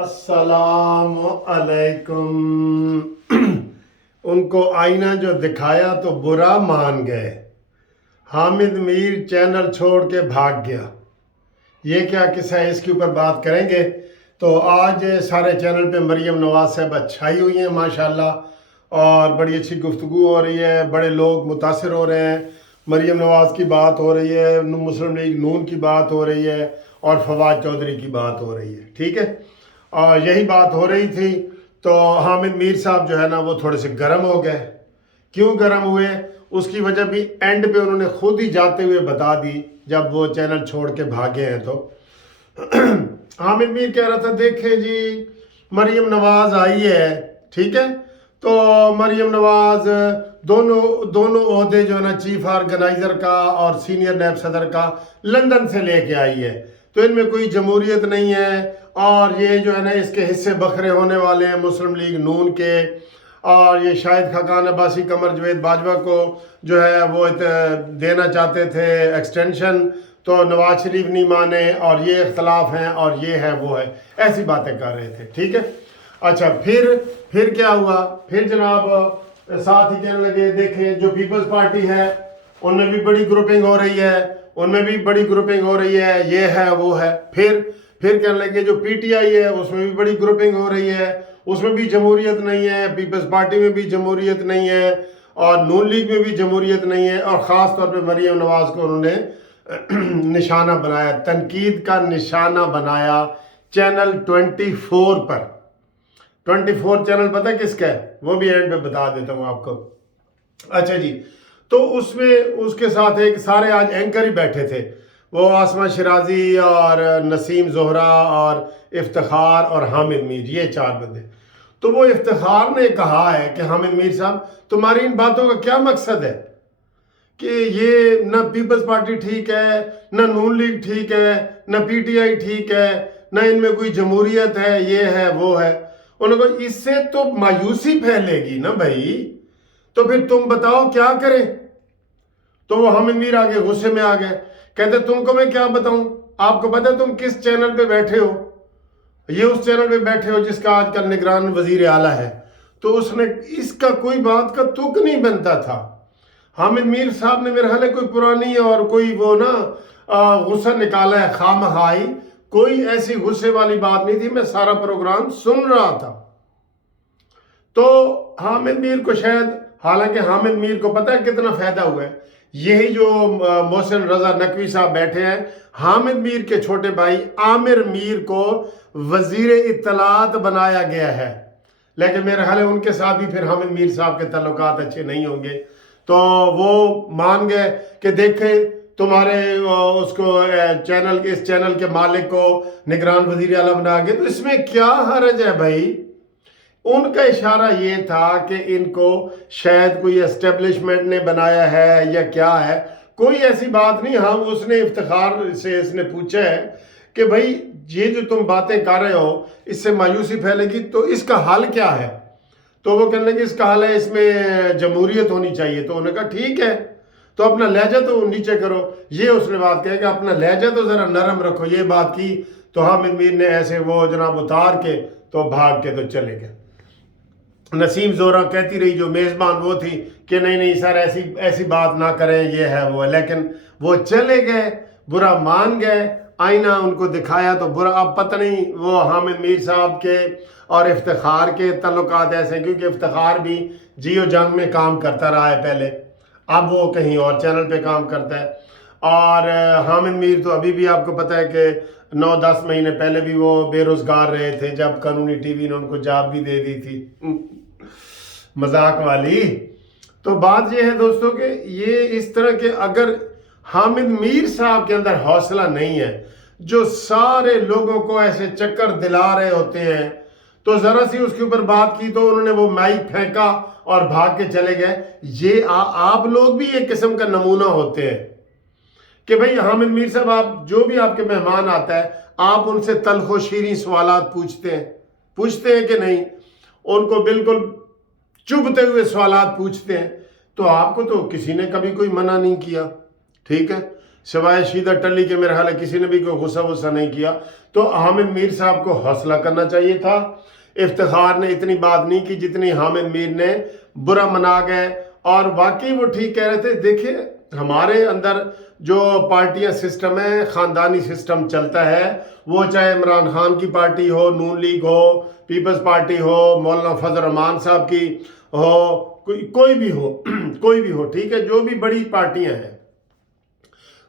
السلام علیکم۔ ان کو آئینہ جو دکھایا تو برا مان گئے۔ حامد میر چینل چھوڑ کے بھاگ گیا۔ یہ کیا قصہ ہے، اس کے اوپر بات کریں گے۔ تو آج سارے چینل پہ مریم نواز صاحبہ چھائی ہوئی ہیں ماشاءاللہ، اور بڑی اچھی گفتگو ہو رہی ہے، بڑے لوگ متاثر ہو رہے ہیں۔ مریم نواز کی بات ہو رہی ہے، مسلم لیگ نون کی بات ہو رہی ہے، اور فواد چودھری کی بات ہو رہی ہے، ٹھیک ہے۔ اور یہی بات ہو رہی تھی تو حامد میر صاحب جو ہے نا وہ تھوڑے سے گرم ہو گئے۔ کیوں گرم ہوئے، اس کی وجہ بھی اینڈ پہ انہوں نے خود ہی جاتے ہوئے بتا دی جب وہ چینل چھوڑ کے بھاگے ہیں۔ تو حامد میر کہہ رہا تھا دیکھیں جی مریم نواز آئی ہے، ٹھیک ہے، تو مریم نواز دونوں عہدے جو ہے نا چیف آرگنائزر کا اور سینئر نیب صدر کا لندن سے لے کے آئی ہے، تو ان میں کوئی جمہوریت نہیں ہے، اور یہ جو ہے نا اس کے حصے بکھرے ہونے والے ہیں مسلم لیگ نون کے، اور یہ شاہد خاقان عباسی قمر جوید باجوہ کو جو ہے وہ دینا چاہتے تھے ایکسٹینشن، تو نواز شریف نہیں مانے، اور یہ اختلاف ہیں، اور یہ ہے وہ ہے، ایسی باتیں کر رہے تھے، ٹھیک ہے۔ اچھا پھر کیا ہوا، پھر جناب ساتھ ہی کہنے لگے دیکھیں جو پیپلز پارٹی ہے ان میں بھی بڑی گروپنگ ہو رہی ہے، ان میں بھی بڑی گروپنگ ہو رہی ہے، یہ ہے وہ ہے۔ پھر کہنے لگے جو پی ٹی آئی ہے اس میں بھی بڑی گروپنگ ہو رہی ہے، اس میں بھی جمہوریت نہیں ہے، پیپلز پارٹی میں بھی جمہوریت نہیں ہے، اور نون لیگ میں بھی جمہوریت نہیں ہے، اور خاص طور پہ مریم نواز کو انہوں نے نشانہ بنایا، تنقید کا نشانہ بنایا چینل 24 پر۔ 24 چینل پتہ کس کا ہے، وہ بھی اینڈ پہ بتا دیتا ہوں آپ کو۔ اچھا جی، تو اس میں اس کے ساتھ ایک سارے آج اینکر ہی بیٹھے تھے، وہ آسمہ شیرازی اور نسیم زہرا اور افتخار اور حامد میر، یہ 4 بندے۔ تو وہ افتخار نے کہا ہے کہ حامد میر صاحب تمہاری ان باتوں کا کیا مقصد ہے کہ یہ نہ پیپلز پارٹی ٹھیک ہے، نہ نون لیگ ٹھیک ہے، نہ پی ٹی آئی ٹھیک ہے، نہ ان میں کوئی جمہوریت ہے، یہ ہے وہ ہے۔ انہوں نے کہا اس سے تو مایوسی پھیلے گی نا بھائی، تو پھر تم بتاؤ کیا کریں۔ تو وہ حامد میر آگے غصے میں آ گئے، کہتے تم کو میں کیا بتاؤں، آپ کو پتہ ہے تم کس چینل پہ بیٹھے ہو، یہ اس چینل پہ بیٹھے ہو جس کا آج کل نگران وزیر اعلیٰ ہے۔ تو اس نے اس کا کوئی بات کا تک نہیں بنتا تھا۔ حامد میر صاحب نے میرے خیال ہے کوئی پرانی اور کوئی وہ نا غصہ نکالا ہے خامخواہی، کوئی ایسی غصے والی بات نہیں تھی، میں سارا پروگرام سن رہا تھا۔ تو حامد میر کو شاید، حالانکہ حامد میر کو پتہ ہے کتنا فائدہ ہوا ہے، یہی جو محسن رضا نقوی صاحب بیٹھے ہیں، حامد میر کے چھوٹے بھائی عامر میر کو وزیر اطلاعات بنایا گیا ہے، لیکن میرے خیال ہے ان کے ساتھ بھی پھر حامد میر صاحب کے تعلقات اچھے نہیں ہوں گے، تو وہ مان گئے کہ دیکھیں تمہارے اس کو اس چینل کے مالک کو نگران وزیر اعلیٰ بنا گئے، تو اس میں کیا حرج ہے بھائی۔ ان کا اشارہ یہ تھا کہ ان کو شاید کوئی اسٹیبلشمنٹ نے بنایا ہے یا کیا ہے، کوئی ایسی بات نہیں۔ ہاں اس نے افتخار سے اس نے پوچھا ہے کہ بھائی یہ جو تم باتیں کر رہے ہو اس سے مایوسی پھیلے گی، تو اس کا حل کیا ہے؟ تو وہ کہنے لگے اس کا حل ہے اس میں جمہوریت ہونی چاہیے۔ تو انہوں نے کہا ٹھیک ہے، تو اپنا لہجہ تو نیچے کرو، یہ اس نے بات کہا کہ اپنا لہجہ تو ذرا نرم رکھو، یہ بات کی۔ تو حامد میر نے ایسے وہ جناب اتار کے تو بھاگ کے تو چلے گئے۔ نسیم زہرا کہتی رہی جو میزبان وہ تھی کہ نہیں سر ایسی بات نہ کریں، یہ ہے وہ ہے، لیکن وہ چلے گئے، برا مان گئے، آئینہ ان کو دکھایا تو برا۔ اب پتہ نہیں وہ حامد میر صاحب کے اور افتخار کے تعلقات ایسے ہیں، کیونکہ افتخار بھی جیو جنگ میں کام کرتا رہا ہے پہلے، اب وہ کہیں اور چینل پہ کام کرتا ہے، اور حامد میر تو ابھی بھی آپ کو پتہ ہے کہ 9-10 مہینے پہلے بھی وہ بے روزگار رہے تھے جب قانونی ٹی وی نے ان کو جاب بھی دے دی تھی، مذاق والی۔ تو بات یہ ہے دوستو کہ یہ اس طرح کے اگر حامد میر صاحب کے اندر حوصلہ نہیں ہے، جو سارے لوگوں کو ایسے چکر دلا رہے ہوتے ہیں، تو ذرا سی اس کے اوپر بات کی تو انہوں نے وہ مائک پھینکا اور بھاگ کے چلے گئے۔ یہ آپ لوگ بھی ایک قسم کا نمونہ ہوتے ہیں کہ بھئی حامد میر صاحب آپ جو بھی آپ کے مہمان آتا ہے آپ ان سے تلخ و شیریں سوالات پوچھتے ہیں کہ نہیں، ان کو بالکل چبھتے ہوئے سوالات پوچھتے ہیں، تو آپ کو تو کسی نے کبھی کوئی منع نہیں کیا، ٹھیک ہے۔ سوائے شیدہ ٹلی کے میرے خیال ہے کسی نے بھی کوئی غصہ نہیں کیا. تو حامد میر صاحب کو حوصلہ کرنا چاہیے تھا. افتخار نے اتنی بات نہیں کی جتنی حامد میر نے برا منا گئے. اور واقعی وہ ٹھیک کہہ رہے تھے. دیکھیں ہمارے اندر جو پارٹیاں سسٹم ہے، خاندانی سسٹم چلتا ہے، وہ چاہے عمران خان کی پارٹی ہو، نون لیگ ہو، پیپلز پارٹی ہو، مولانا فضل الرحمان صاحب کی ہو، کوئی بھی ہو کوئی بھی ہو، ٹھیک ہے، جو بھی بڑی پارٹیاں ہیں،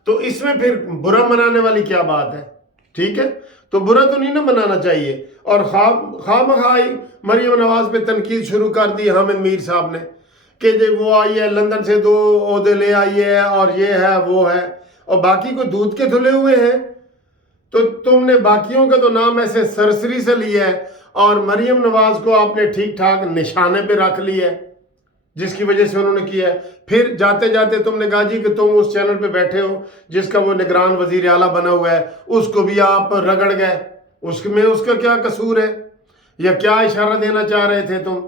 تو اس میں پھر برا منانے والی کیا بات ہے؟ ٹھیک ہے، تو برا تو نہیں نا منانا چاہیے. اور خواہ مخواہ مریم نواز پہ تنقید شروع کر دی حامد میر صاحب نے کہ جب وہ آئی ہے لندن سے 2 عہدے لے آئی ہے اور یہ ہے وہ ہے، اور باقی کو دودھ کے دھلے ہوئے ہیں. تو تم نے باقیوں کا تو نام ایسے سرسری سے لیا ہے اور مریم نواز کو آپ نے ٹھیک ٹھاک نشانے پہ رکھ لیا ہے، جس کی وجہ سے انہوں نے کیا ہے. پھر جاتے جاتے تم نے کہا جی کہ تم اس چینل پہ بیٹھے ہو جس کا وہ نگران وزیر اعلیٰ بنا ہوا ہے، اس کو بھی آپ رگڑ گئے. اس میں اس کا کیا قصور ہے یا کیا اشارہ دینا چاہ رہے تھے تم؟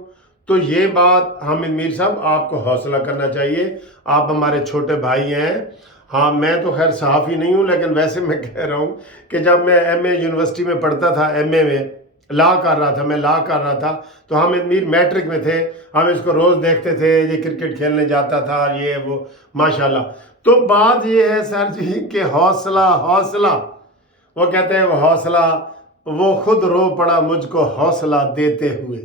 تو یہ بات حامد میر صاحب آپ کو حوصلہ کرنا چاہیے. آپ ہمارے چھوٹے بھائی ہیں. ہاں میں تو خیر صحافی نہیں ہوں، لیکن ویسے میں کہہ رہا ہوں کہ جب میں ایم اے یونیورسٹی میں پڑھتا تھا، ایم اے میں لا کر رہا تھا تو حامد میر میٹرک میں تھے. ہم اس کو روز دیکھتے تھے، یہ کرکٹ کھیلنے جاتا تھا، یہ وہ ماشاءاللہ. تو بات یہ ہے سر جی کہ حوصلہ وہ کہتے ہیں وہ حوصلہ، وہ خود رو پڑا مجھ کو حوصلہ دیتے ہوئے.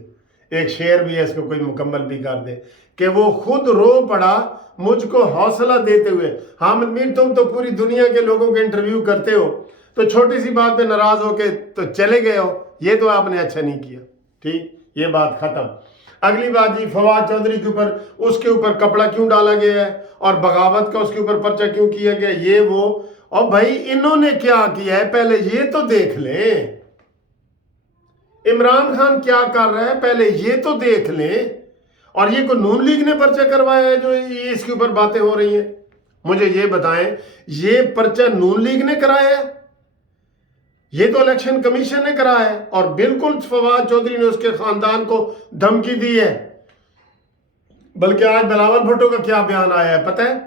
ایک شعر بھی ہے، اس کو کوئی مکمل بھی کر دے کہ وہ خود رو پڑا مجھ کو حوصلہ دیتے ہوئے. حامد میر تم تو پوری دنیا کے لوگوں کے انٹرویو کرتے ہو، تو چھوٹی سی بات پہ ناراض ہو کے تو چلے گئے ہو، یہ تو آپ نے اچھا نہیں کیا. ٹھیک، یہ بات ختم. اگلی بات جی فواد چودھری کے اوپر، اس کے اوپر کپڑا کیوں ڈالا گیا ہے اور بغاوت کا اس کے اوپر پرچہ کیوں کیا گیا، یہ وہ. اور بھائی انہوں نے کیا کیا ہے پہلے یہ تو دیکھ لیں. عمران خان کیا کر رہا ہے پہلے یہ تو دیکھ لیں. اور یہ کوئی نون لیگ نے پرچہ کروایا ہے جو اس کے اوپر باتیں ہو رہی ہیں؟ مجھے یہ بتائیں، یہ پرچہ نون لیگ نے کرایا ہے؟ یہ تو الیکشن کمیشن نے کرایا ہے. اور بالکل فواد چودھری نے اس کے خاندان کو دھمکی دی ہے. بلکہ آج بلاول بھٹو کا کیا بیان آیا ہے پتہ ہے؟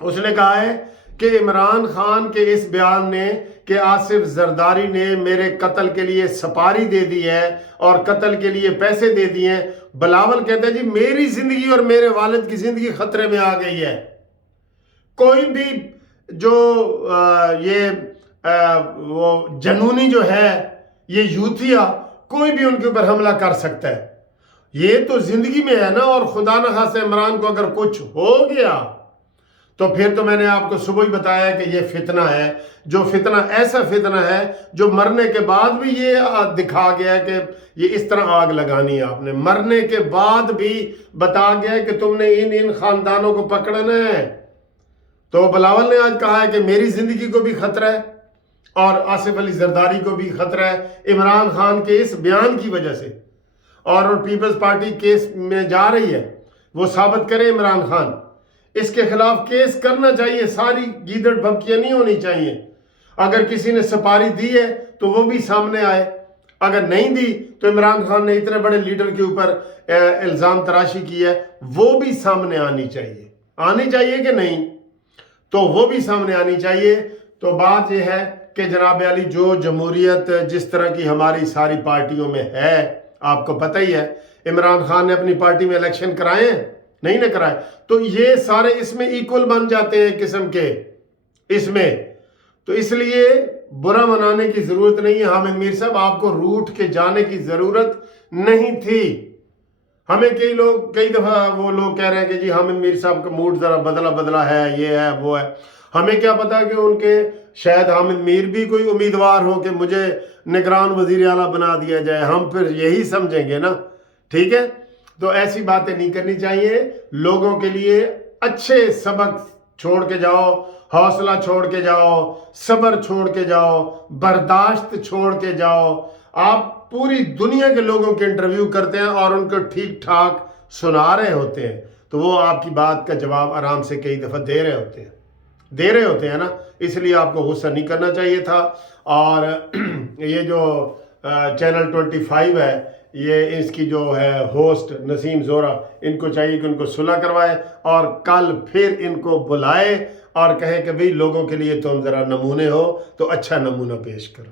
اس نے کہا ہے کہ عمران خان کے اس بیان نے کہ آصف زرداری نے میرے قتل کے لیے سپاری دے دی ہے اور قتل کے لیے پیسے دے دیے ہیں. بلاول کہتا ہے جی میری زندگی اور میرے والد کی زندگی خطرے میں آ گئی ہے. کوئی بھی جو وہ جنونی جو ہے، یہ یوتھیا، کوئی بھی ان کے اوپر حملہ کر سکتا ہے. یہ تو زندگی میں ہے نا. اور خدا نخواستہ عمران کو اگر کچھ ہو گیا تو پھر تو میں نے آپ کو صبح ہی بتایا کہ یہ فتنہ ہے، جو فتنہ ایسا فتنہ ہے جو مرنے کے بعد بھی یہ دکھا گیا ہے کہ یہ اس طرح آگ لگانی ہے. آپ نے مرنے کے بعد بھی بتا گیا ہے کہ تم نے ان خاندانوں کو پکڑنا ہے. تو بلاول نے آج کہا ہے کہ میری زندگی کو بھی خطرہ ہے اور آصف علی زرداری کو بھی خطرہ ہے عمران خان کے اس بیان کی وجہ سے. اور پیپلز پارٹی کیس میں جا رہی ہے، وہ ثابت کرے عمران خان. اس کے خلاف کیس کرنا چاہیے. ساری گیدڑ بھبکیاں نہیں ہونی چاہیے. اگر کسی نے سپاری دی ہے تو وہ بھی سامنے آئے. اگر نہیں دی تو عمران خان نے اتنے بڑے لیڈر کے اوپر الزام تراشی کی ہے، وہ بھی سامنے آنی چاہیے کہ نہیں؟ تو وہ بھی سامنے آنی چاہیے. تو بات یہ ہے کہ جناب علی جو جمہوریت جس طرح کی ہماری ساری پارٹیوں میں ہے، آپ کو پتہ ہی ہے عمران خان نے اپنی پارٹی میں الیکشن کرائے ہیں؟ نہیں نہ کرائے. تو یہ سارے اس میں ایکول بن جاتے ہیں قسم کے اس میں. تو اس لیے برا منانے کی ضرورت نہیں ہے. حامد میر صاحب آپ کو روٹ کے جانے کی ضرورت نہیں تھی. ہمیں کئی دفعہ وہ لوگ کہہ رہے ہیں کہ جی حامد میر صاحب کا موڈ ذرا بدلا ہے، یہ ہے وہ ہے. ہمیں کیا پتا کہ ان کے شاید حامد میر بھی کوئی امیدوار ہو کہ مجھے نگران وزیر اعلیٰ بنا دیا جائے. ہم پھر یہی سمجھیں گے نا. ٹھیک ہے، تو ایسی باتیں نہیں کرنی چاہیے. لوگوں کے لیے اچھے سبق چھوڑ کے جاؤ، حوصلہ چھوڑ کے جاؤ، صبر چھوڑ کے جاؤ، برداشت چھوڑ کے جاؤ. آپ پوری دنیا کے لوگوں کے انٹرویو کرتے ہیں اور ان کو ٹھیک ٹھاک سنا رہے ہوتے ہیں، تو وہ آپ کی بات کا جواب آرام سے کئی دفعہ دے رہے ہوتے ہیں نا. اس لیے آپ کو غصہ نہیں کرنا چاہیے تھا. اور یہ جو چینل 25 ہے، یہ اس کی جو ہے ہوسٹ نسیم زورا، ان کو چاہیے کہ ان کو صلح کروائے اور کل پھر ان کو بلائے اور کہے کہ بھئی لوگوں کے لیے تم ذرا نمونے ہو تو اچھا نمونہ پیش کرو.